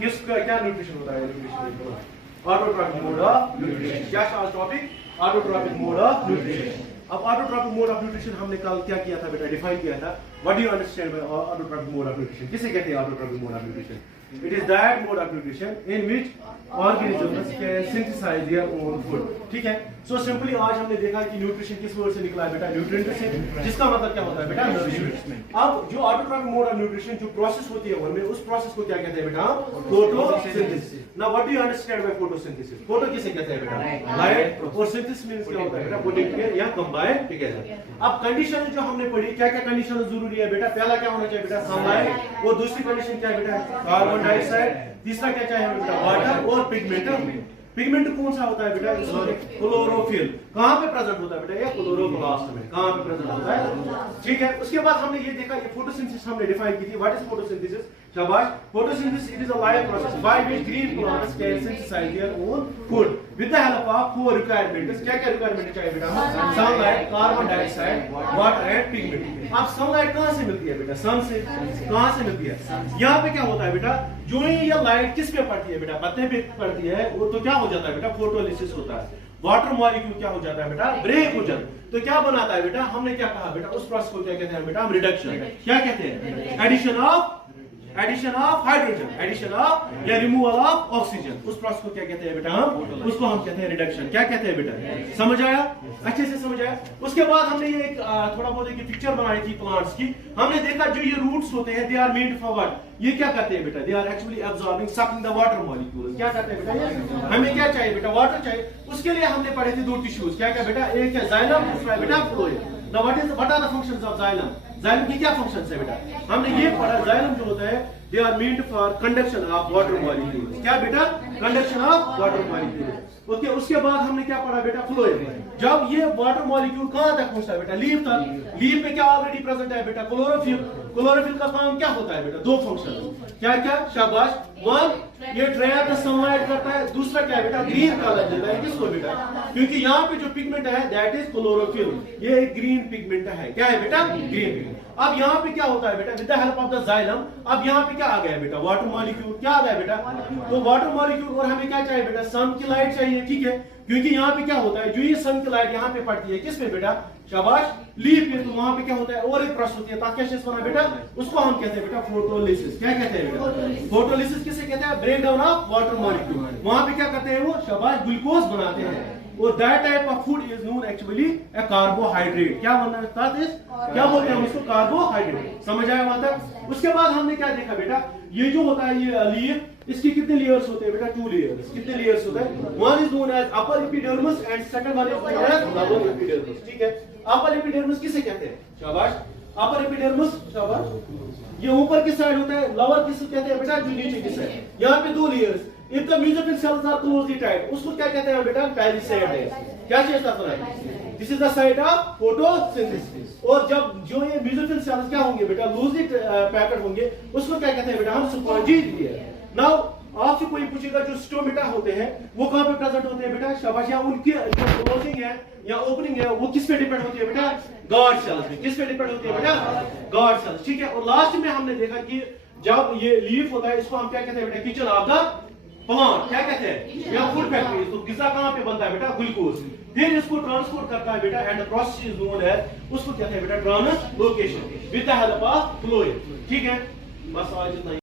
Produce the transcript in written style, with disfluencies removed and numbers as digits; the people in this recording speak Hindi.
किसका क्या न्यूट्रिशन होता है? Nutrition autotrophic mode of nutrition. क्या था topic? Autotrophic mode of nutrition. अब ऑटोट्रॉपिक मोड ऑफ न्यूट्रिशन हमने कल क्या किया था बेटा? डिफाइन किया था। What do you understand by autotrophic mode of nutrition? किसे कहते हैं autotrophic mode of nutrition? It is that mode of nutrition in which organisms can synthesize their own food. ठीक है? So simply आज हमने देखा कि न्यूट्रिशन किस वर्ड से निकला है बेटा? न्यूट्रिएंट से, जिसका मतलब क्या होता है बेटा? नरिशमेंट। अब जो ऑटोट्रॉपिक मोड ऑफ न्यूट्रिशन जो प्रोसेस होती है उनमें, उस प्रोसेस को क्या कहते हैं बेटा? Photosynthesis. Now what do you understand by photosynthesis? Photo किसे कहते हैं बेटा? लाइट। और सिंथेसिस मींस क्या होता है बेटा? पुटिंग टुगेदर या कंबाइन टुगेदर। अब कंडीशन जो हमने पढ़ी, क्या क्या कंडीशन जरूरी है बेटा? पहला क्या होना चाहिए बेटा? सनलाइट। और दूसरी कंडीशन क्या है बेटा? Carbon dioxide. तीसरा क्या चाहिए बेटा? वाटर और पिगमेंट। पिगमेंट कौन सा होता है बेटा? क्लोरोफिल। कहां पे प्रेजेंट होता है बेटा? ये क्लोरोप्लास्ट में। कहां पे प्रेजेंट होता है? ठीक है। उसके बाद हमने ये देखा, ये फोटोसिंथेसिस हमने डिफाइन की थी। What is photosynthesis? शाबाश। Photosynthesis it is a life process by which green plants can synthesize their own food with the help of four requirements. क्या क्या रिक्वायरमेंट चाहिए बेटा? Sunlight, carbon dioxide, water and pigment. अब सनलाइट कहां से मिलती है बेटा? सन से। कहां से मिलती है? यहां पे क्या होता है बेटा? जो ये लाइट किस पे पड़ती है बेटा? पत्ते पे पड़ती है। वो तो क्या हो जाता है बेटा? फोटोलिसिस होता है। वाटर मॉलिक्यूल क्या हो जाता है बेटा? ब्रेक हो जाता है। तो क्या बनाता है बेटा? हमने क्या कहा बेटा? उस प्रोसेस को क्या कहते हैं बेटा? हम रिडक्शन। क्या कहते हैं? Addition of hydrogen, addition of या रिमूवल ऑफ ऑक्सीजन। उस प्रोसेस को क्या कहते हैं बेटा? हम उसको हम कहते हैं रिडक्शन। क्या कहते हैं बेटा? समझ आया? अच्छे से समझ आया? उसके बाद हमने ये एक थोड़ा बहुत एक पिक्चर बनाई थी प्लांट्स की। हमने देखा जो ये रूट्स होते हैं, they are made for what? ये क्या करते हैं बेटा? They are actually absorbing, sucking the water molecules. क्या करते हैं बेटा? हमें क्या चाहिए बेटा? वाटर चाहिए। उसके लिए हमने पढ़े थे दो टिश्यूज। क्या क्या बेटा? एक है जाइलम, दूसरा है बेटा phloem. Now what are the functions of xylem? Xylem की क्या फंक्शंस है बेटा? हमने ये पढ़ा, जाइलम जो होता है they are meant for conduction of water molecules. क्या बेटा? Conduction of water molecules. Okay. उसके बाद हमने क्या पढ़ा बेटा? फ्लोएम। जब ये वाटर मॉलिक्यूल कहां तक पहुंचता है बेटा? लीफ तक। लीफ में क्या ऑलरेडी प्रेजेंट है बेटा? क्लोरोफिल। क्लोरोफिल का काम क्या होता है बेटा? दो फंक्शन। क्या क्या? शाबाश। वन, ये ट्रैप द सनलाइट करता है। दूसरा क्या है बेटा? ग्रीन कलर देता है। किसको बेटा? क्योंकि यहाँ पे जो पिगमेंट है दैट इज क्लोरोफिल। ये एक ग्रीन पिगमेंट है। क्या है बेटा? Green pigment. अब यहाँ पे क्या होता है बेटा? With the help of the xylem. अब यहाँ पे क्या आ गया बेटा? Water molecule. क्या आ गया बेटा? तो वाटर मॉलिक्यूल। और हमें क्या चाहिए बेटा? सन की लाइट चाहिए। ठीक है। क्योंकि यहाँ पे क्या होता है? जो ये सन की लाइट यहाँ पे पड़ती है, किस पे बेटा? शाबाश, लीफ पे। तो वहां पे क्या होता है? और एक प्रोसेस होती है, ताकि क्या बना बेटा? उसको हम कहते हैं बेटा फोटोलिसिस। क्या कहते हैं बेटा? फोटोलिसिस किसे कहते हैं? Break down of water molecule. वहां पे क्या करते हैं वो? शाबाश, ग्लूकोज बनाते हैं। और that type of food is known actually A carbohydrate. क्या बनना है? क्या बोलते हैं हम इसको? कार्बोहाइड्रेट। समझ आया वहां तक? उसके बाद हमने क्या देखा बेटा? ये जो होता है ये लीफ, इसकी कितने लेयर्स होते हैं बेटा? 2 लेयर्स। कितने लेयर्स होते हैं? One is known as upper epidermis and second one is known as lower epidermis. ठीक है। अपर एपिडर्मिस किसे कहते हैं? शाबाश, अपर एपिडर्मिस। शाबाश। ये ऊपर की साइड होता है। लोअर किसे कहते हैं बेटा? जो नीचे की साइड। यहाँ पे 2 layers. If the mesophyll cells are closely tied, उसको क्या कहते हैं बेटा? पेरिसाइड है। क्या चीज था? This is the site of photosynthesis. और जब जो ये मेसोफिल सेल्स क्या होंगे बेटा? लूजली पैक्ड होंगे, उसको क्या कहते हैं बेटा? हम स्पॉन्जी लेयर। नाउ आपसे कोई पूछेगा जो स्टोमेटा होते हैं वो कहां पे प्रेजेंट होते हैं बेटा? शाबाश। या उनकी जो क्लोजिंग है या ओपनिंग है वो किस पे डिपेंड होती है बेटा? गार्ड सेल्स पे। किस पे डिपेंड होती है बेटा? Guard cells. ठीक है। और लास्ट में हमने देखा कि जब ये लीफ होता है, इसको हम क्या कहते हैं बेटा? Kitchen of the plant. क्या कहते हैं? या फूड फैक्ट्री। तो गिजा कहां पे बनता है बेटा? ग्लूकोज। फिर इसको ट्रांसपोर्ट करता है बेटा, and the process is known as, उसको कहते हैं बेटा translocation with the help of phloem. ठीक है। बस आज इतना।